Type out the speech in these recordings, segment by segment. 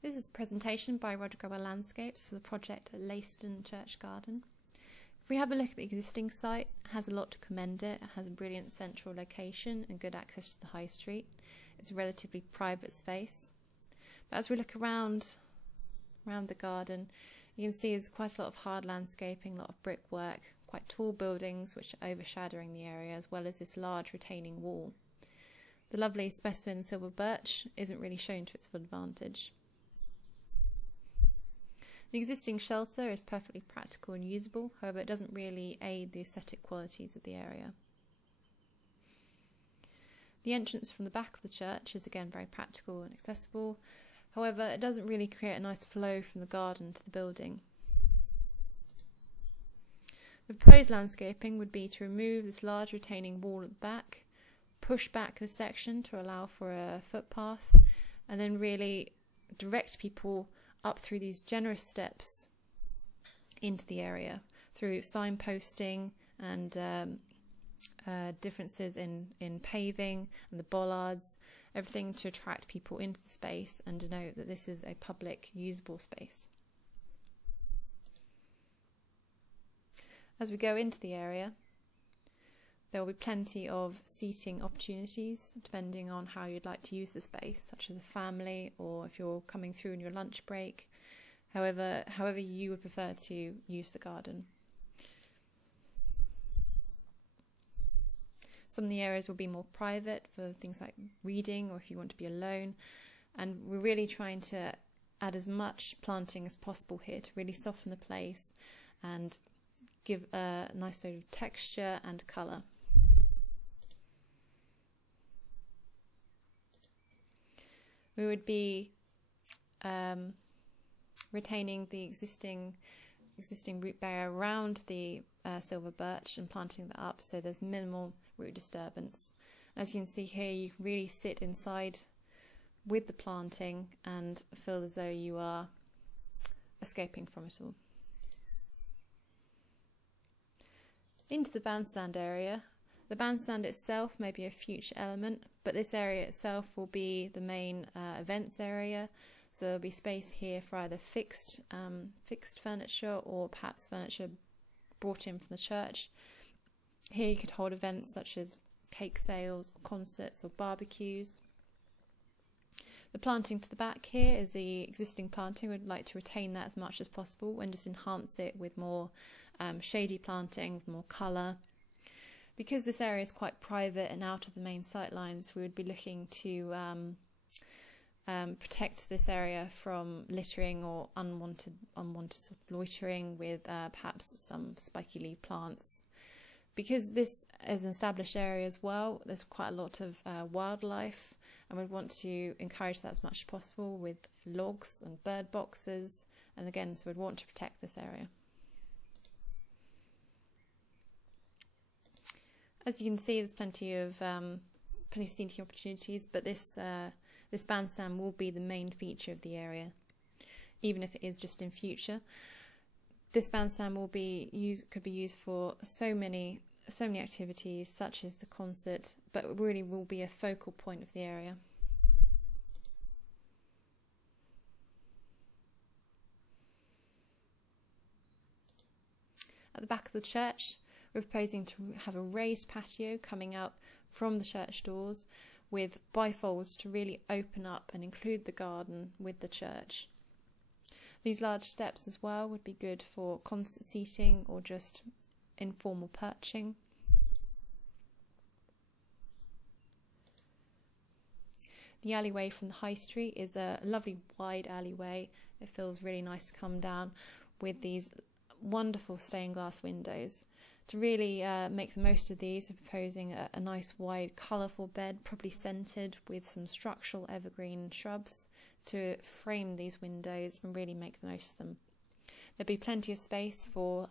This is a presentation by Rodrigo Landscapes for the project at Leiston Church Garden. If we have a look at the existing site, it has a lot to commend it. It has a brilliant central location and good access to the high street. It's a relatively private space. But as we look around the garden, you can see there's quite a lot of hard landscaping, a lot of brickwork, quite tall buildings which are overshadowing the area, as well as this large retaining wall. The lovely specimen silver birch isn't really shown to its full advantage. The existing shelter is perfectly practical and usable, however it doesn't really aid the aesthetic qualities of the area. The entrance from the back of the church is again very practical and accessible, however it doesn't really create a nice flow from the garden to the building. The proposed landscaping would be to remove this large retaining wall at the back, push back this section to allow for a footpath, and then really direct people up through these generous steps into the area through signposting and differences in paving and the bollards, everything to attract people into the space and denote that this is a public usable space. As we go into the area, there will be plenty of seating opportunities depending on how you'd like to use the space, such as a family or if you're coming through in your lunch break, however you would prefer to use the garden. Some of the areas will be more private for things like reading or if you want to be alone, and we're really trying to add as much planting as possible here to really soften the place and give a nice sort of texture and colour. We would be retaining the existing root barrier around the silver birch and planting that up so there's minimal root disturbance. As you can see here, you can really sit inside with the planting and feel as though you are escaping from it all. Into the bandstand area. The bandstand itself may be a future element, but this area itself will be the main events area. So there'll be space here for either fixed furniture or perhaps furniture brought in from the church. Here you could hold events such as cake sales, or concerts or barbecues. The planting to the back here is the existing planting. We'd like to retain that as much as possible and just enhance it with more shady planting, with more colour. Because this area is quite private and out of the main sight lines, we would be looking to protect this area from littering or unwanted sort of loitering with perhaps some spiky leaf plants. Because this is an established area as well, there's quite a lot of wildlife, and we'd want to encourage that as much as possible with logs and bird boxes, and again, so we'd want to protect this area. As you can see, there's plenty of seating opportunities, but this bandstand will be the main feature of the area, even if it is just in future. This bandstand could be used for so many activities, such as the concert, but it really will be a focal point of the area. At the back of the church, we're proposing to have a raised patio coming out from the church doors with bifolds to really open up and include the garden with the church. These large steps as well would be good for concert seating or just informal perching. The alleyway from the high street is a lovely wide alleyway. It feels really nice to come down with these wonderful stained glass windows. To really make the most of these, we're proposing a nice wide colourful bed, probably scented with some structural evergreen shrubs to frame these windows and really make the most of them. There'll be plenty of space for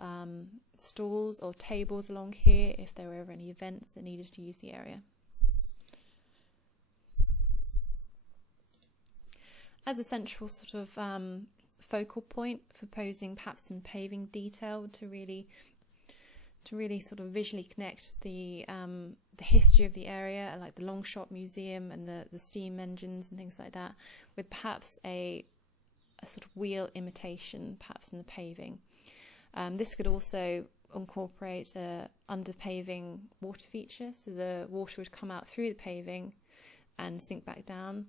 stalls or tables along here if there were ever any events that needed to use the area. As a central sort of focal point, proposing perhaps some paving detail to really sort of visually connect the history of the area, like the Longshot Museum and the steam engines and things like that, with perhaps a a sort of wheel imitation, perhaps in the paving. This could also incorporate a under paving water feature, so the water would come out through the paving and sink back down.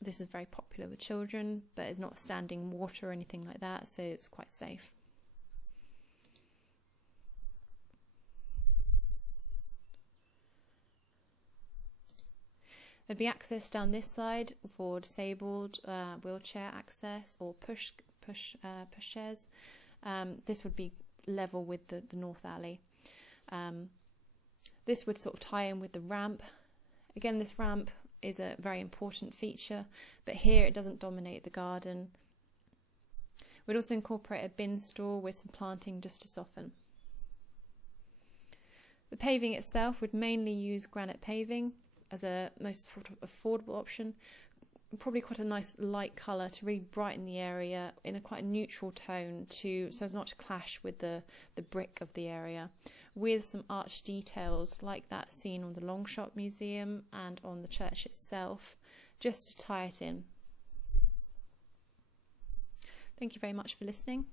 This is very popular with children, but it's not standing water or anything like that, so it's quite safe. There'd be access down this side for disabled, wheelchair access or push chairs. This would be level with the north alley. This would sort of tie in with the ramp. Again, this ramp is a very important feature, but here it doesn't dominate the garden. We'd also incorporate a bin store with some planting just to soften. The paving itself would mainly use granite paving as a most affordable option. Probably quite a nice light colour to really brighten the area in a quite neutral tone so as not to clash with the brick of the area, with some arch details like that seen on the Longshot Museum and on the church itself, just to tie it in. Thank you very much for listening.